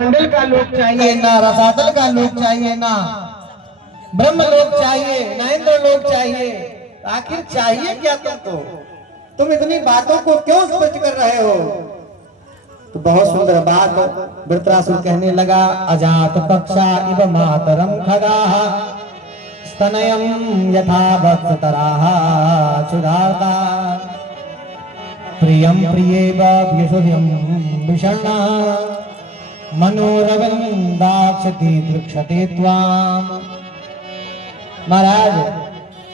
मंडल का लोक चाहिए, ना रसातल का लोक चाहिए, ना ब्रह्म लोक चाहिए, ना इंद्र लोक चाहिए। आखिर चाहिए क्या तुमको? तुम इतनी बातों को क्यों स्पष्ट कर रहे हो? तो बहुत सुंदर बात वृत्रासुर कहने लगा। अजात पक्षा इव मातरम खगाः स्तनयं यथा वत्सतराः सुधाता प्रियं प्रियेव विशुद्धिं विषण्णः मनोरविंदाक्षति दृक्षते त्वाम। महाराज,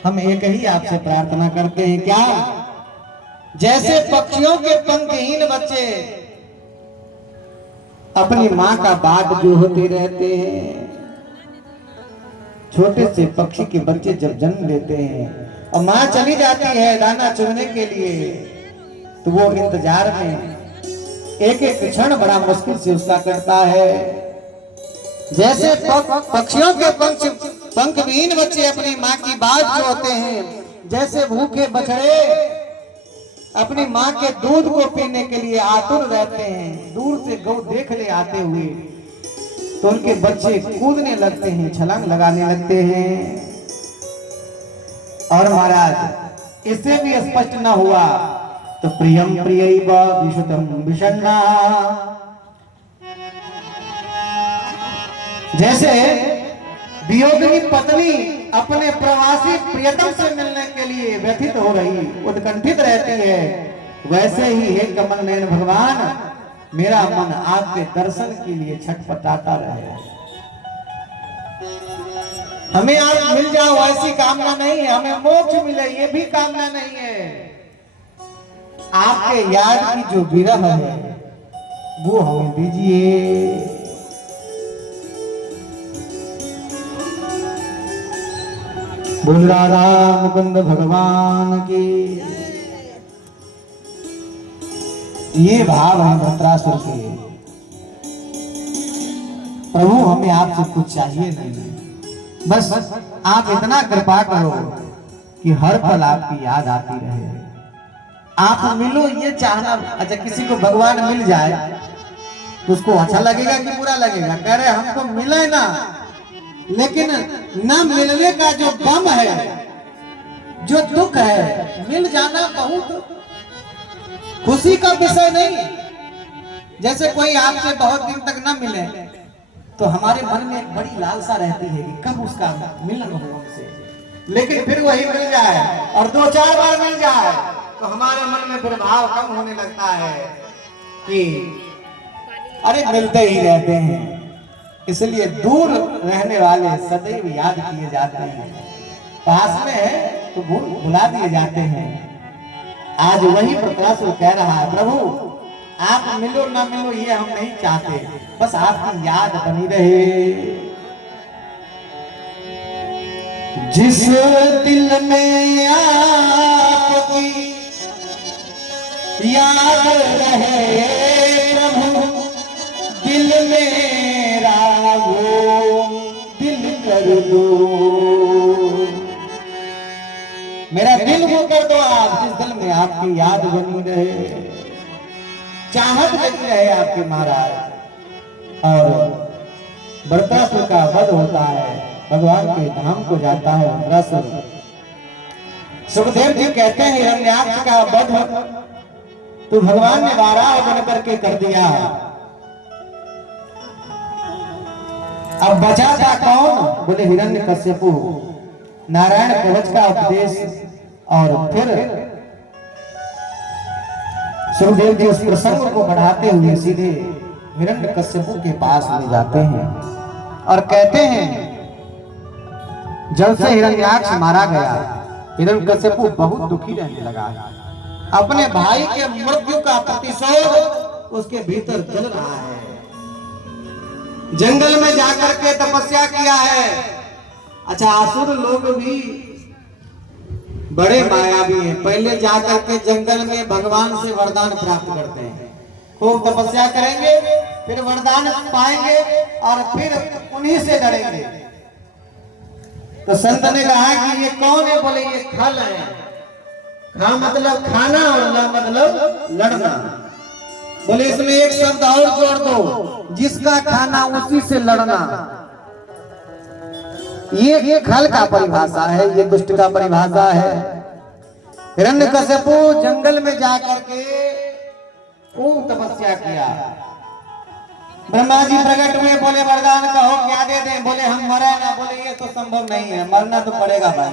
हम एक ही आपसे प्रार्थना करते हैं, क्या जैसे पक्षियों के पंखहीन बच्चे अपनी माँ का बाट जो होते रहते हैं, छोटे से पक्षी के बच्चे जब जन्म लेते हैं और माँ चली जाती है दाना चुगने के लिए, तो वो इंतजार में एक एक क्षण बड़ा मुश्किल से उसका करता है। जैसे पक्षियों के पंख विहीन बच्चे अपनी माँ की बात जो होते हैं, जैसे भूखे बछड़े अपनी माँ के दूध को पीने के लिए आतुर रहते हैं, दूर से गौ देख ले आते हुए तो उनके बच्चे कूदने लगते हैं, छलांग लगाने लगते हैं। और महाराज, इससे भी स्पष्ट न हुआ तो प्रियम प्रियैव विशुद्धं विषण्णः, जैसे वियोगिनी पत्नी अपने प्रवासी प्रियतम से मिलने के लिए व्यथित हो रही, उत्कंठित रहती है, वैसे ही हे कमल नयन भगवान, मेरा मन आपके दर्शन के लिए छटपटाता रहे। हमें आप मिल जाओ ऐसी कामना नहीं है, हमें मोक्ष मिले ये भी कामना नहीं है। आपके याद की जो विरह है वो हमें दीजिए। बोल राधा मुकुंद भगवान की। ये भाव है वृत्रासुर के। प्रभु, हमें आपसे कुछ चाहिए नहीं, बस आप इतना कृपा करो कि हर पल आपकी याद आती रहे। आप मिलो ये चाहना। अच्छा, किसी को भगवान मिल जाए तो उसको अच्छा लगेगा कि बुरा लगेगा? कह रहे हमको मिले ना, लेकिन ना मिलने का जो गम है, जो दुख है, मिल जाना बहुत खुशी का विषय नहीं। जैसे कोई आपसे बहुत दिन तक ना मिले तो हमारे मन में एक बड़ी लालसा रहती है कि कब उसका मिलन हो हमसे, लेकिन फिर वही मिल जाए और 2-4 बार मिल जाए तो हमारे मन में फिर भाव कम होने लगता है कि अरे मिलते ही रहते हैं। इसलिए दूर रहने वाले सदैव याद किए जाते हैं, पास में है तो भुला दिए जाते हैं। आज वही वृत्रासुर कह रहा है, प्रभु आप मिलो ना मिलो ये हम नहीं चाहते, बस आपकी याद बनी रहे। जिस दिल में आपकी याद रहे प्रभु, दिल मेरा वो दिल कर दो। मेरा दिल वो कर दो आप, जिस दिल में आपकी याद बनी रहे, चाहत लगी रहे आपके महाराज। और वृत्रासुर का वध होता है, भगवान के धाम को जाता है वृत्रासुर। सुखदेव जी कहते हैं हिरण्याक्ष का वध तो भगवान ने वाराह बन करके कर दिया। अब बचा था कौन? बोले हिरण्यकश्यपु। नारायण कवच का उपदेश और फिर सुखदेव जी उस प्रसंग को बढ़ाते हुए सीधे हिरण्यकश्यपु के पास ले जाते हैं और कहते हैं, जब से हिरण्याक्ष मारा गया हिरण्यकश्यपु बहुत दुखी रहने लगा। अपने भाई के मृत्यु का प्रतिशोध उसके भीतर जल रहा है। जंगल में जाकर के तपस्या किया है। अच्छा, आसुर लोग भी बड़े मायावी हैं। पहले जाकर के जंगल में भगवान से वरदान प्राप्त करते हैं, खूब तपस्या करेंगे, फिर वरदान पाएंगे और फिर उन्हीं से लड़ेंगे। तो संत ने कहा कि ये कौन है? बोले ये खल है। खा मतलब खाना और ल मतलब लड़ना। बोले इसमें एक शब्द और जोड़ दो, जिसका खाना उसी से लड़ना। ये खल का परिभाषा है, ये दुष्ट का परिभाषा है। हिरण्यकश्यपु जंगल में जाकर के खूब तपस्या किया। ब्रह्मा जी प्रकट हुए, बोले वरदान कहो क्या दे दें। बोले हम मरे ना। बोले ये तो संभव नहीं है, मरना तो पड़ेगा भाई।